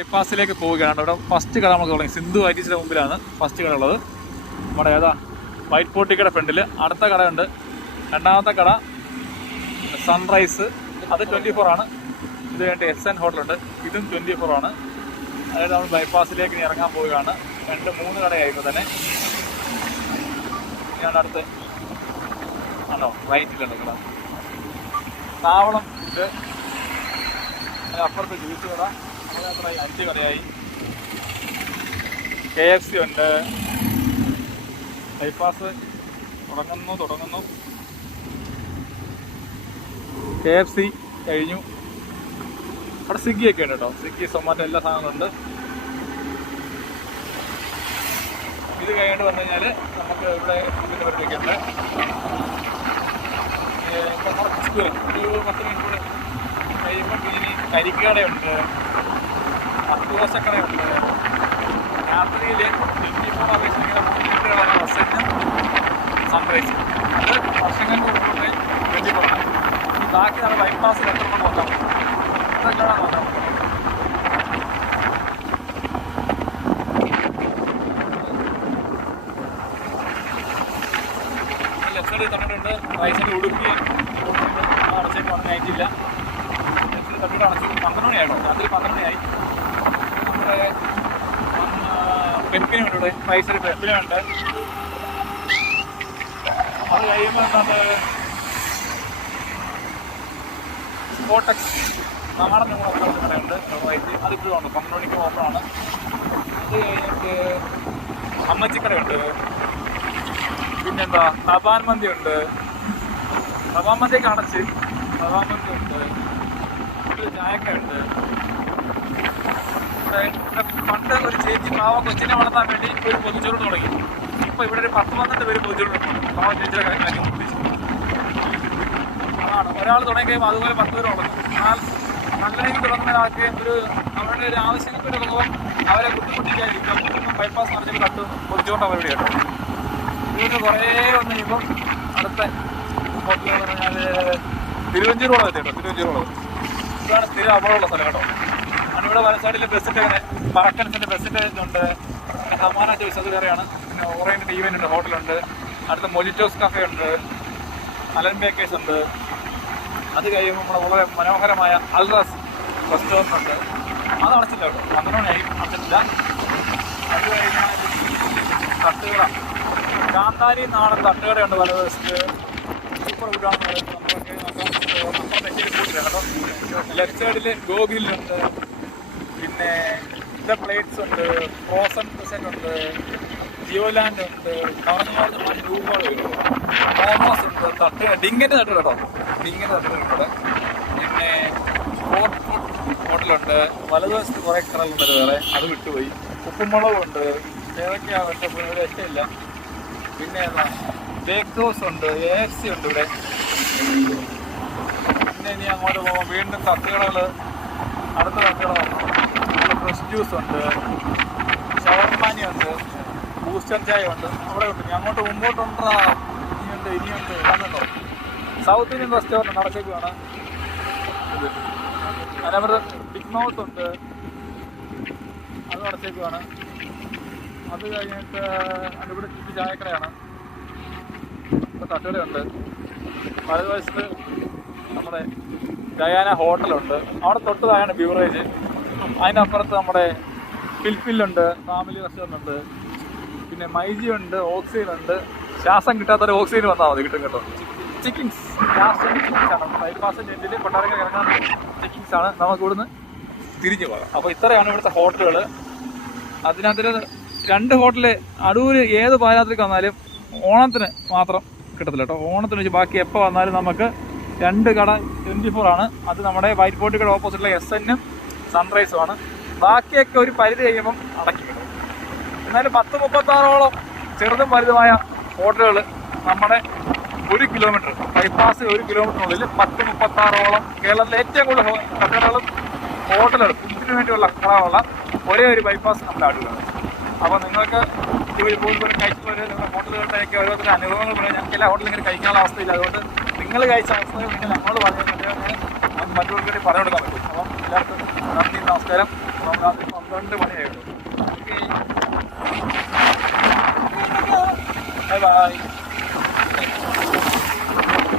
ബൈപ്പാസിലേക്ക് പോവുകയാണ്. അവിടെ ഫസ്റ്റ് കട നമുക്ക് തുടങ്ങി സിന്ധു ഐറ്റീസിന്റെ മുമ്പിലാണ് ഫസ്റ്റ് കട ഉള്ളത്. നമ്മുടെ ഏതാ? വൈറ്റ് പോട്ടിക്കയുടെ ഫ്രണ്ടിൽ അടുത്ത കടയുണ്ട് രണ്ടാമത്തെ കട സൺറൈസ് അത് ട്വന്റി ഫോർ ആണ്. ഇത് കഴിഞ്ഞിട്ട് എസ് എൻ ഹോട്ടലുണ്ട് ഇതും ട്വന്റി ഫോർ ആണ്. അതായത് നമ്മൾ ബൈപ്പാസിലേക്ക് ഇറങ്ങാൻ പോവുകയാണ്. രണ്ട് മൂന്ന് കടയായിരുന്നു തന്നെ. ഞാൻ അടുത്ത്. ആണോ? റൈറ്റിലുണ്ട് കട. താവളം അതിന് അപ്പുറത്ത് ജ്യൂസ് കട. അഞ്ച് കടയായി കെ എഫ് സി ഉണ്ട്. ബൈപ്പാസ് തുടങ്ങുന്നു തുടങ്ങുന്നു. കെ എഫ് സി കഴിഞ്ഞു. അവിടെ സ്വിഗ്ഗി ഒക്കെ ഉണ്ട് കേട്ടോ. സ്വിഗ്ഗി സൊമാറ്റോ എല്ലാ സാധനങ്ങളുണ്ട് ഇത് കഴിഞ്ഞിട്ട് വന്നു കഴിഞ്ഞാൽ നമുക്ക് ഇവിടെ ഫുഡിന്റെ പരിപാടിയൊക്കെ ഉണ്ട് ഒരു പത്ത് മിനിറ്റ് കൂടെ കഴിയുമ്പോൾ ഇനി കരിക്കടയുണ്ട്. അത്തുദോശക്കടയുണ്ട് രാത്രിയിൽ ട്വന്റി ഫോർ അവേഴ്സ് ഇങ്ങനെ മൂന്നിട്ടുകളാണ് ബസ്സിന് സൺറൈസ് അത് വർഷങ്ങൾക്ക് മുമ്പ് ട്വന്റി ബാക്കി നമ്മൾ ബൈപ്പാസിൽ എത്ര നോക്കാം ഇതൊക്കെയാണ് നോക്കാം ലെഫ്റ്റ് സൈഡിൽ തന്നിട്ടുണ്ട് റൈറ്റ് സൈഡിൽ ഉടുപ്പി അടച്ചേക്ക് വന്ന് നയിച്ചില്ല ലെഫ്റ്റ് സൈഡിൽ തട്ടിട്ട് അടച്ചു പന്ത്രണ്ട് മണിയായിട്ടോ രാത്രി പന്ത്രണ്ട് മണിയായി നമ്മുടെ പെപ്പിനുണ്ട് ഇവിടെ. റൈറ്റ് സൈഡിൽ പെപ്പിനുണ്ട് അത് കഴിയുമ്പോൾ എന്താണ് സ്പോട്ടക്സ് നാടൻ കൂടെ കടയുണ്ട്. റൈറ്റ് അതിപ്പോഴും ഉണ്ട്. പന്ത്രണ്ട് മണിക്ക് ഓപ്പണാണ് അത് കഴിഞ്ഞിട്ട് അമ്മച്ചിക്കടയുണ്ട്. പിന്നെന്താ? തപാൻ മന്തി ഉണ്ട് തപാൻ മന്തിയൊക്കെ അടച്ച് തപാൻ മന്തി ഉണ്ട് ഇവിടെ പണ്ട് ഒരു ചേച്ചി പാവ കൊച്ചിനെ വളർത്താൻ വേണ്ടി ഒരു പൊതുചൂട് തുടങ്ങി. ഇപ്പൊ ഇവിടെ ഒരു പത്ത് പന്ത്രണ്ട് പേര് തുടങ്ങും പാവ ചേച്ചിയുടെ കാര്യം അതാണ്. ഒരാൾ തുടങ്ങിയും അതുപോലെ പത്ത് പേര് തുടങ്ങും എന്നാൽ നല്ല രീതിയിൽ തുടങ്ങുന്ന ഒരാൾക്ക് ഒരു അവരുടെ ഒരു ആവശ്യങ്ങൾക്ക് ഒരു തുടങ്ങുമ്പോൾ അവരെ കുട്ടിമുട്ടിക്കാതിരിക്കും ബൈപ്പാസ് നടത്തിയിട്ട് കട്ട് പൊതിച്ചുകൊണ്ട് അവരുടെ കേട്ടോ. ഇതിന് കുറേ വന്നു കഴിയുമ്പം അടുത്ത പറഞ്ഞാൽ തിരുവഞ്ചൂർ കുളം എത്തിട്ടോ തിരുവഞ്ചൂർ കുളം ഇതാണ് സ്ഥിരം അപകടമുള്ള സ്ഥലം കേട്ടോ. ആണ് ഇവിടെ വലസാടിലെ ബസ്സിന്റെ അങ്ങനെ പറക്കൻസിന്റെ ബസ്സിന്റെ ഇതുണ്ട്. പിന്നെ ഹമാന ചോയ്സ് പിന്നെ ഓറിയന്റ് ഈവന്റ് ഉണ്ട് ഹോട്ടലുണ്ട് അടുത്ത മൊലിറ്റോസ് കഫേ ഉണ്ട് അലൻ ബേക്കേഴ്സ് ഉണ്ട് അത് കഴിയുമ്പോൾ നമ്മുടെ വളരെ മനോഹരമായ അൽറസ് റെസ്റ്റോറന്റ് ഉണ്ട്. അത് അടച്ചില്ല കേട്ടോ. പന്ത്രണ്ട് മണിയായി അടച്ചിട്ടില്ല. അത് കഴിഞ്ഞാൽ തട്ടുകട. കാന്താരി നാടൻ തട്ടുകടയുണ്ട് വലതുവശത്ത് സൂപ്പർ ഫുഡാണെന്ന് പറയുന്നത് നമ്മളൊക്കെ നോക്കാം. കൂട്ടില്ല കേട്ടോ ലെഫ്റ്റ് സൈഡിൽ ഗോഗിലുണ്ട് പിന്നെ ഇത പ്ലേറ്റ്സ് ഉണ്ട് ഫ്രോസൺ പ്രസന്റ് ഉണ്ട് ജിയോലാൻഡ് ഉണ്ട് കറങ്ങാവുന്ന രൂപകൾ വരും മോമോസ് ഉണ്ട് തട്ട് ഡിങ്ങിന്റെ തട്ട് കേട്ടോ. ഡിങ്ങിന്റെ തട്ട് ഇവിടെ. പിന്നെ ഹോട്ട് ഫുഡ് ഹോട്ടലുണ്ട് വലതുവശത്ത് കുറേ കടലുണ്ട് വേറെ. അത് വിട്ടുപോയി. ഉപ്പുമുളകുണ്ട് ഏതൊക്കെയാണ് പക്ഷേ ഒരു രക്ഷയില്ല. പിന്നെ ബേക്ക് ഹൗസ് ഉണ്ട്. എ എഫ് സി ഉണ്ട് ഇവിടെ. പിന്നെ ഇനി അങ്ങോട്ട് പോകുമ്പോൾ വീണ്ടും തട്ടുകടകൾ അടുത്ത തട്ടുകട ഫ്രഷ് ജ്യൂസ് ഉണ്ട്. ഷവർമാനി ഉണ്ട്. ബൂസ്റ്റർ ചായ ഉണ്ട്. അവിടെ ഉണ്ട്. അങ്ങോട്ട് മുമ്പോട്ടുണ്ടാ ഇനിയുണ്ട് ഇനിയുണ്ട്. കാണുന്നുണ്ടോ സൗത്ത് ഇന്ത്യൻ റെസ്റ്റോറന്റ് നടച്ചേക്കുവാണ് അതിനപ്പുറത്ത് ബിഗ് മൗത്ത് ഉണ്ട്. അത് നടച്ചേക്കുവാണ് അത് കഴിഞ്ഞിട്ട് അതിന്റെ ഇവിടെ ചുറ്റി ചായക്കടയാണ്. ഇപ്പോൾ തട്ടുകടയുണ്ട്. വലതുവശത്ത് നമ്മുടെ ഡയാന ഹോട്ടലുണ്ട് അവിടെ തൊട്ട് താഴെയാണ് ബീവറേജ് അതിന്റെ അപ്പുറത്ത് നമ്മുടെ ഫിൽഫില്ലുണ്ട് ഫാമിലി റെസ്റ്റോറന്റ് ഉണ്ട് പിന്നെ മൈജി ഉണ്ട് ഓക്സിജൻ ഉണ്ട് ശ്വാസം കിട്ടാത്തൊരു ഓക്സിജൻ വന്നാൽ മതി കിട്ടും കേട്ടോ. ചിക്കിങ്സ് ആണ് ബൈപ്പാസിന്റെ എൻഡിൽ കൊട്ടാരക്കര ഇറങ്ങാൻ ചിക്കിങ്സ് ആണ്. നമുക്ക് ഇവിടുന്ന് തിരിഞ്ഞു പോകാം. അപ്പോൾ ഇത്രയാണ് ഇവിടുത്തെ ഹോട്ടലുകൾ അതിനകത്ത് രണ്ട് ഹോട്ടൽ അടൂര് ഏത് പാരാത്രിക്ക് വന്നാലും ഓണത്തിന് മാത്രം കിട്ടത്തില്ല കേട്ടോ. ഓണത്തിന് വെച്ച് ബാക്കി എപ്പോൾ വന്നാലും നമുക്ക് രണ്ട് കട ട്വന്റി ഫോർ ആണ്. അത് നമ്മുടെ വൈറ്റ് ബോട്ടിക്കയുടെ ഓപ്പോസിറ്റിലെ എസ് എന്നും സൺറൈസും ആണ്. ബാക്കിയൊക്കെ ഒരു പരിധി കഴിയുമ്പം അടക്കി കിട്ടും എന്നാലും പത്ത് മുപ്പത്താറോളം ചെറുതും വലുതുമായ ഹോട്ടലുകൾ നമ്മുടെ ഒരു കിലോമീറ്റർ ബൈപ്പാസ് ഒരു കിലോമീറ്ററിനുള്ളിൽ പത്ത് മുപ്പത്താറോളം കേരളത്തിലെ ഏറ്റവും കൂടുതൽ കട്ടടകളും ഹോട്ടലുകൾ ഫുഡിന് വേണ്ടിയുള്ള കടകളുള്ള ഒരേ ഒരു ബൈപ്പാസ് നമ്മുടെ അടുത്താണ് അപ്പോൾ നിങ്ങൾക്ക് ഇവർ പോകുമ്പോൾ കഴിച്ചവർ നിങ്ങളുടെ ഹോട്ടലുകളുടെയൊക്കെ ഓരോരുത്തരുടെ അനുഭവങ്ങൾ പറയാം. ഞങ്ങൾക്ക് എല്ലാ ഹോട്ടലിൽ ഇങ്ങനെ കഴിക്കാനുള്ള അവസ്ഥയില്ല. അതുകൊണ്ട് നിങ്ങൾ കഴിച്ച അവസ്ഥയിൽ നിങ്ങൾ ഞങ്ങളോട് പറഞ്ഞു മറ്റുള്ളവർക്ക് വേണ്ടി പറഞ്ഞു കൊടുക്കാൻ പറ്റും. അപ്പം എല്ലാവർക്കും നന്ദി നമസ്കാരം. രാത്രി പന്ത്രണ്ട് മണിയായിട്ടു ബൈ ബൈ